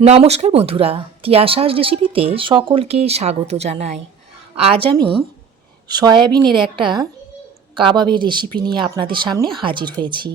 নমস্কার বন্ধুরা, তিয়াশাস রেসিপিতে সকলকে স্বাগত জানাই। আজ আমি সয়াবিনের একটা কাবাবের রেসিপি নিয়ে আপনাদের সামনে হাজির হয়েছি।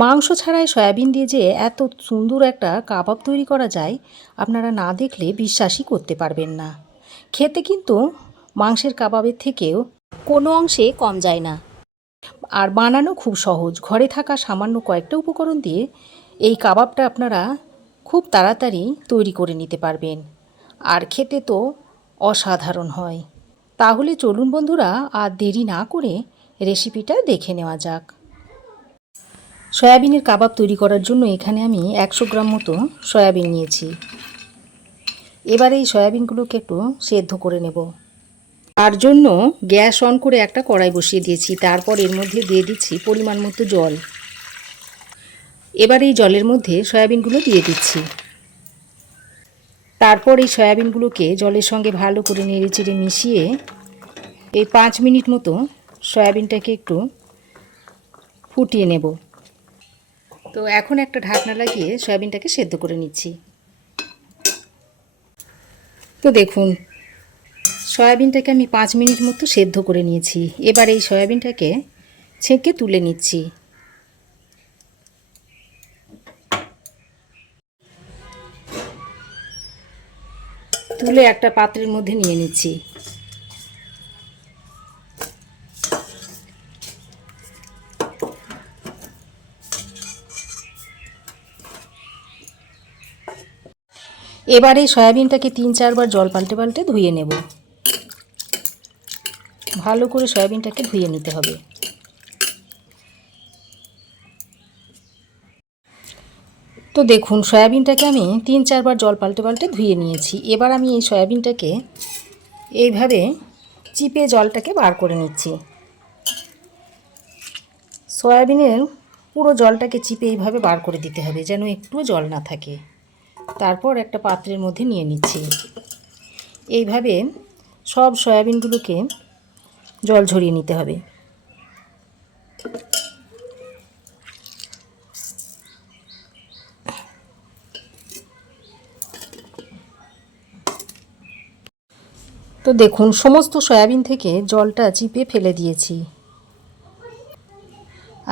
মাংস ছাড়াই সয়াবিন দিয়ে যে এত সুন্দর একটা কাবাব তৈরি করা যায়, আপনারা না দেখলে বিশ্বাসই করতে পারবেন না। খেতে কিন্তু মাংসের কাবাবের থেকেও কোনো অংশে কম যায় না, আর বানানো খুব সহজ। ঘরে থাকা সামান্য কয়েকটা উপকরণ দিয়ে এই কাবাবটা আপনারা খুব তাড়াতাড়ি তৈরি করে নিতে পারবেন, আর খেতে তো অসাধারণ হয়। তাহলে চলুন বন্ধুরা, আর দেরি না করে রেসিপিটা দেখে নেওয়া যাক। সয়াবিনের কাবাব তৈরি করার জন্য এখানে আমি 100 গ্রাম মতো সয়াবিন নিয়েছি। এবার এই সয়াবিনগুলোকে একটু সেদ্ধ করে নেব। তার জন্য গ্যাস অন করে একটা কড়াই বসিয়ে দিয়েছি। তারপর এর মধ্যে দিয়ে দিচ্ছি পরিমাণ মতো জল। এবার এই জলের মধ্যে সয়াবিনগুলো দিয়ে দিচ্ছি। তারপর এই সয়াবিনগুলোকে জলের সঙ্গে ভালো করে নেড়েচেড়ে মিশিয়ে এই 5 মিনিট মতো সয়াবিনটাকে একটু ফুটিয়ে নেব। তো এখন একটা ঢাকনা লাগিয়ে সয়াবিনটাকে সেদ্ধ করে নিচ্ছি। তো দেখুন, সয়াবিনটাকে আমি 5 মিনিট মতো সেদ্ধ করে নিয়েছি। এবার এই সয়াবিনটাকে ছেঁকে তুলে নিচ্ছি। তুলে একটা পাত্রের মধ্যে নিয়ে নিচ্ছি। এবার এই সয়াবিনটাকে 3-4 বার জল পাল্টে পাল্টে ধুয়ে নেব। ভালো করে সয়াবিনটাকে ধুয়ে নিতে হবে। তো দেখুন, সয়াবিনটাকে আমি 3-4 বার জল পাল্টে পাল্টে ধুয়ে নিয়েছি। এবার আমি এই সয়াবিনটাকে এইভাবে চিপে জলটাকে বার করে নিচ্ছি। সয়াবিনের পুরো জলটাকে চিপে এইভাবে বার করে দিতে হবে, যেন একটুও জল না থাকে। তারপর একটা পাত্রের মধ্যে নিয়ে নিচ্ছি। এইভাবে সব সয়াবিনগুলোকে জল ঝরিয়ে নিতে হবে। তো দেখুন, সমস্ত সয়াবিন থেকে জলটা চিপে ফেলে দিয়েছি।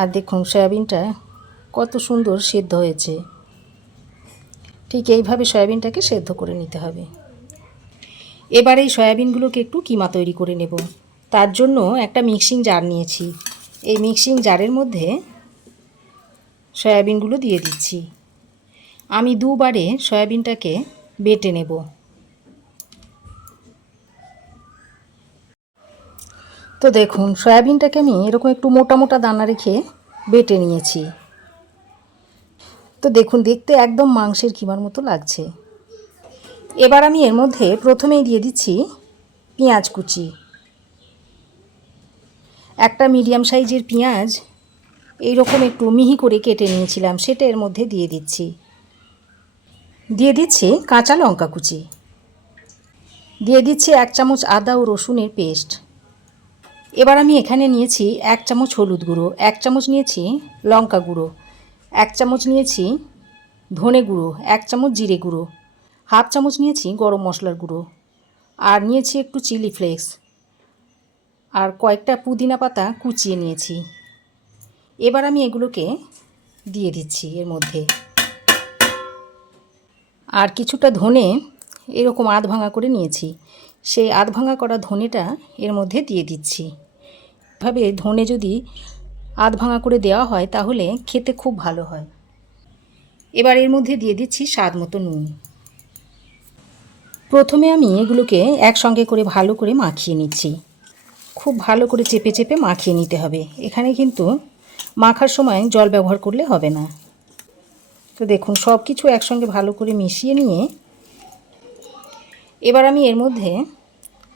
আর দেখুন সয়াবিনটা কত সুন্দর সেদ্ধ হয়েছে। ঠিক এইভাবে সয়াবিনটাকে সেদ্ধ করে নিতে হবে। এবার এই সয়াবিনগুলোকে একটু কিমা তৈরি করে নেব। তার জন্য একটা মিক্সিং জার নিয়েছি। এই মিক্সিং জারের মধ্যে সয়াবিনগুলো দিয়ে দিচ্ছি। আমি দুবারে সয়াবিনটাকে বেটে নেব। তো দেখুন, সয়াবিনটাকে আমি এরকম একটু মোটা মোটা দানা রেখে বেটে নিয়েছি। তো দেখুন, দেখতে একদম মাংসের কিমার মতো লাগছে। এবার আমি এর মধ্যে প্রথমেই দিয়ে দিচ্ছি পেঁয়াজ কুচি। একটা মিডিয়াম সাইজের পেঁয়াজ এইরকম একটু মিহি করে কেটে নিয়েছিলাম, সেটা এর মধ্যে দিয়ে দিচ্ছি। দিয়ে দিচ্ছি কাঁচা লঙ্কা কুচি। দিয়ে দিচ্ছি 1 চামচ আদা ও রসুনের পেস্ট। এবার আমি এখানে নিয়েছি 1 চামচ হলুদ গুঁড়ো, 1 চামচ নিয়েছি লঙ্কা গুঁড়ো, 1 চামচ নিয়েছি ধনে গুঁড়ো, 1 চামচ জিরে গুঁড়ো, হাফ চামচ নিয়েছি গরম মশলার গুঁড়ো, আর নিয়েছি একটু চিলি ফ্লেক্স, আর কয়েকটা পুদিনা পাতা কুচিয়ে নিয়েছি। এবার আমি এগুলোকে দিয়ে দিচ্ছি এর মধ্যে। আর কিছুটা ধনে এরকম আধ ভাঙা করে নিয়েছি, সেই আধ ভাঙা করা ধনেটা এর মধ্যে দিয়ে দিচ্ছি। এভাবে ধনে যদি আধ ভাঙা করে দেওয়া হয় তাহলে খেতে খুব ভালো হয়। এবার এর মধ্যে দিয়ে দিচ্ছি স্বাদ মতো নুন। প্রথমে আমি এগুলোকে একসঙ্গে করে ভালো করে মাখিয়ে নিচ্ছি। খুব ভালো করে চেপে চেপে মাখিয়ে নিতে হবে। এখানে কিন্তু মাখার সময় জল ব্যবহার করলে হবে না। তো দেখুন, সব কিছু একসঙ্গে ভালো করে মিশিয়ে নিয়ে এবার আমি এর মধ্যে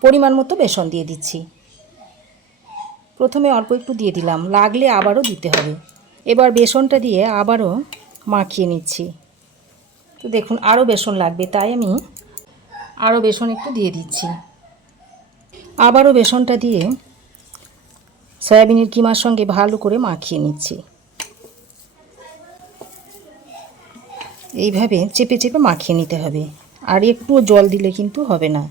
পরিমাণ মতো বেসন দিয়ে দিচ্ছি। প্রথমে অল্প একটু দিয়ে দিলাম, লাগলে আবারও দিতে হবে। এবার বেসনটা দিয়ে আবারও মাখিয়ে নিচ্ছি। তো দেখুন, আরও বেসন লাগবে, তাই আমি আরও বেসন একটু দিয়ে দিচ্ছি। আবারও বেসনটা দিয়ে সয়াবিনের কিমার সঙ্গে ভালো করে মাখিয়ে নিচ্ছি। এইভাবে চেপে চেপে মাখিয়ে নিতে হবে, আর একটুও জল দিলে কিন্তু হবে না।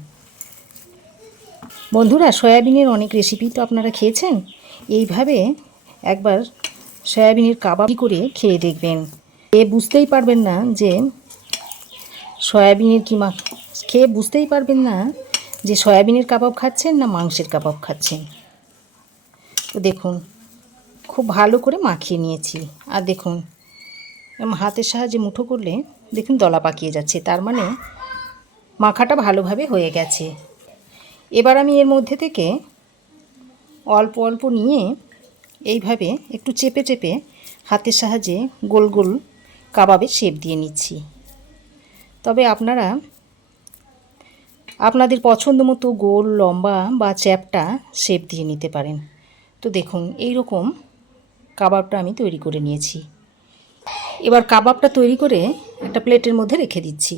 বন্ধুরা, সয়াবিনের অনেক রেসিপি তো আপনারা খেয়েছেন, এইভাবে একবার সয়াবিনের কাবাব করে খেয়ে দেখবেন। বুঝতেই পারবেন না যে সয়াবিনের খেয়ে বুঝতেই পারবেন না যে সয়াবিনের কাবাব খাচ্ছেন না মাংসের কাবাব খাচ্ছেন। তো দেখুন, খুব ভালো করে মাখিয়ে নিয়েছি। আর দেখুন, হাতের সাহায্যে মুঠো করলে দেখুন দলা পাকিয়ে যাচ্ছে, তার মানে মাখাটা ভালোভাবে হয়ে গেছে। এবার আমি এর মধ্যে থেকে অল্প অল্প নিয়ে এইভাবে একটু চেপে চেপে হাতের সাহায্যে গোল গোল কাবাবের শেপ দিয়ে নিচ্ছি। তবে আপনারা আপনাদের পছন্দ মতো গোল, লম্বা বা চ্যাপ্টা শেপ দিয়ে নিতে পারেন। তো দেখুন, এই রকম কাবাবটা আমি তৈরি করে নিয়েছি। এবার কাবাবটা তৈরি করে একটা প্লেটের মধ্যে রেখে দিচ্ছি।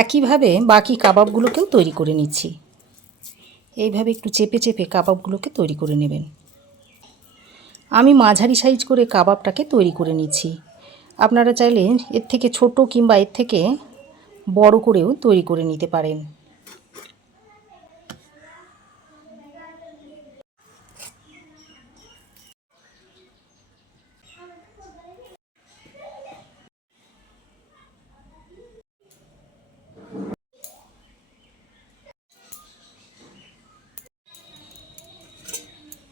একইভাবে বাকি কাবাবগুলোকেও তৈরি করে নিচ্ছি। এইভাবে একটু চেপে চেপে কাবাবগুলোকে তৈরি করে নেবেন। আমি মাঝারি সাইজ করে কাবাবটাকে তৈরি করে নিচ্ছি। আপনারা চাইলে এর থেকে ছোট কিংবা এর থেকে বড় করেও তৈরি করে নিতে পারেন।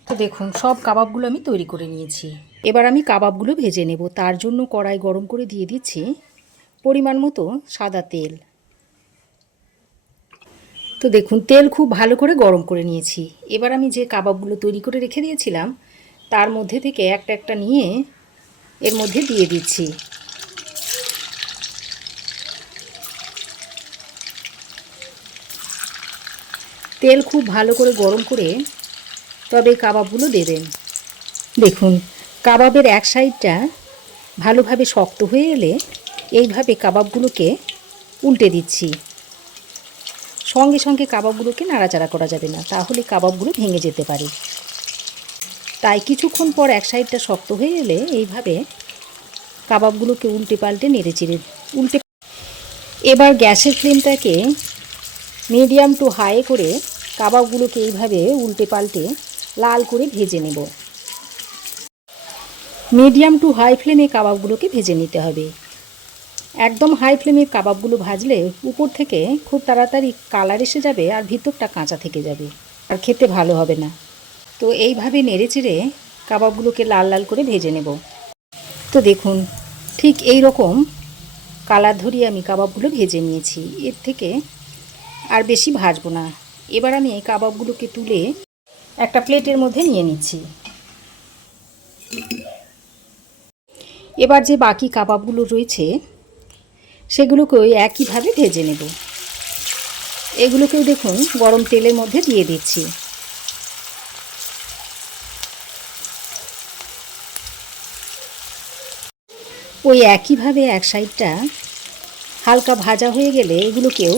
তো দেখুন, সব কাবাবগুলো আমি তৈরি করে নিয়েছি। এবার আমি কাবাবগুলো ভেজে নেব। তার জন্য কড়াই গরম করে দিয়ে দিচ্ছি পরিমাণ মতো সাদা তেল। তো দেখুন, তেল খুব ভালো করে গরম করে নিয়েছি। এবার আমি যে কাবাবগুলো তৈরি করে রেখে দিয়েছিলাম তার মধ্যে থেকে একটা একটা নিয়ে এর মধ্যে দিয়ে দিচ্ছি। তেল খুব ভালো করে গরম করে তবে কাবাবগুলো দেবেন। দেখুন, কাবাবের এক সাইডটা ভালোভাবে শক্ত হয়ে এলে এইভাবে কাবাবগুলোকে উল্টে দিচ্ছি। সঙ্গে সঙ্গে কাবাবগুলোকে নাড়াচাড়া করা যাবে না, তাহলে কাবাবগুলো ভেঙে যেতে পারে। তাই কিছুক্ষণ পর এক সাইডটা শক্ত হয়ে এলে এইভাবে কাবাবগুলোকে উল্টে পাল্টে নেড়েচেড়ে এবার গ্যাসের ফ্লেমটাকে মিডিয়াম টু হাই করে কাবাবগুলোকে এইভাবে উল্টে পাল্টে লাল করে ভেজে নেব। মিডিয়াম টু হাই ফ্লেমে কাবাবগুলোকে ভেজে নিতে হবে। একদম হাই ফ্লেমে কাবাবগুলো ভাজলে উপর থেকে খুব তাড়াতাড়ি কালার এসে যাবে আর ভিতরটা কাঁচা থেকে যাবে, আর খেতে ভালো হবে না। তো এইভাবে নেড়েচেড়ে কাবাবগুলোকে লাল লাল করে ভেজে নেব। তো দেখুন, ঠিক এই রকম কালার ধরিয়ে আমি কাবাবগুলো ভেজে নিয়েছি। এর থেকে আর বেশি ভাজবো না। এবার আমি এই কাবাবগুলোকে তুলে একটা প্লেটের মধ্যে নিয়ে নিচ্ছি। এবার যে বাকি কাবাবগুলো রয়েছে সেগুলোকেও একইভাবে ভেজে নেব। এগুলোকেও দেখুন গরম তেলের মধ্যে দিয়ে দিচ্ছি। ওই একইভাবে এক সাইডটা হালকা ভাজা হয়ে গেলে এগুলোকেও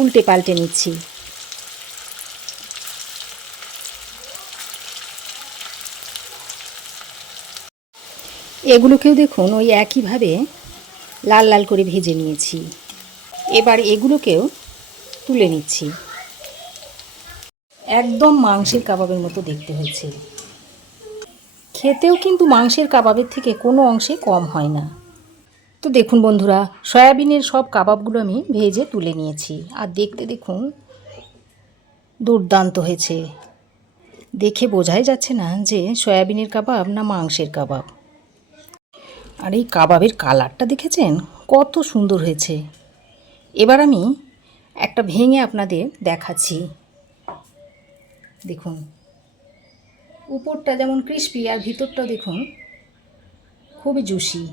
উল্টে পাল্টে নিচ্ছি। এগুলোকেও দেখুন ওই একইভাবে লাল লাল করে ভেজে নিয়েছি। এবার এগুলোকেও তুলে নিচ্ছি। একদম মাংসের কাবাবের মতো দেখতে হয়েছে, খেতেও কিন্তু মাংসের কাবাবের থেকে কোনো অংশে কম হয় না। তো দেখুন বন্ধুরা, সয়াবিনের সব কাবাবগুলো আমি ভেজে তুলে নিয়েছি। আর দেখতে দেখুন দুর্দান্ত হয়েছে। দেখে বোঝাই যাচ্ছে না যে সয়াবিনের কাবাব না মাংসের কাবাব। আর এই কাবাবের কালারটা দেখেছেন কত সুন্দর হয়েছে। এবার আমি একটা ভেঙে আপনাদের দেখাচ্ছি। দেখুন, উপরটা যেমন ক্রিস্পি আর ভিতরটা দেখুন খুবই জুসি।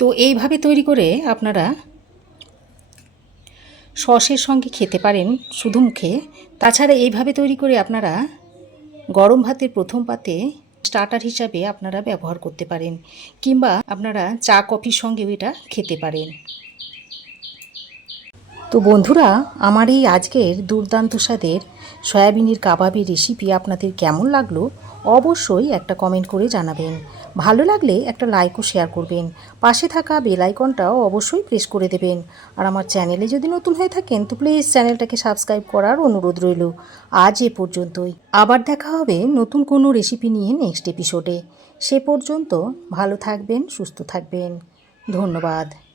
তো এইভাবে তৈরি করে আপনারা সসের সঙ্গে খেতে পারেন শুধু মুখে। তাছাড়া এইভাবে তৈরি করে আপনারা গরম ভাতের প্রথম পাতে স্টার্টার হিসাবে আপনারা ব্যবহার করতে পারেন, কিংবা আপনারা চা কফির সঙ্গেও এটা খেতে পারেন। তো বন্ধুরা, আমার এই আজকের দুর্দান্ত স্বাদের সয়াবিনের কাবাবের রেসিপি আপনাদের কেমন লাগলো অবশ্যই একটা কমেন্ট করে জানাবেন। ভালো লাগলে একটা লাইক ও শেয়ার করবেন। পাশে থাকা বেল আইকনটাও অবশ্যই প্রেস করে দেবেন। আর আমার চ্যানেলে যদি নতুন হয়ে থাকেন তো প্লিজ চ্যানেলটাকে সাবস্ক্রাইব করার অনুরোধ রইল। আজ এ পর্যন্তই। আবার দেখা হবে নতুন কোনো রেসিপি নিয়ে নেক্সট এপিসোডে। সে পর্যন্ত ভালো থাকবেন, সুস্থ থাকবেন। ধন্যবাদ।